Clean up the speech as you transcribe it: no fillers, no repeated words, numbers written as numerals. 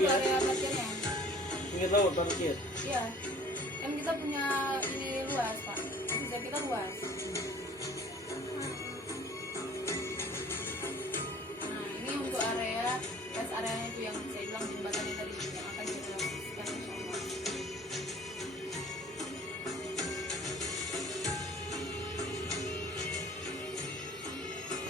itu area parkirnya. Pinggir laut parkir. Iya. Kan kita punya ini luas, Pak. Sisa kita luas. Nah, ini untuk area, rest areanya itu yang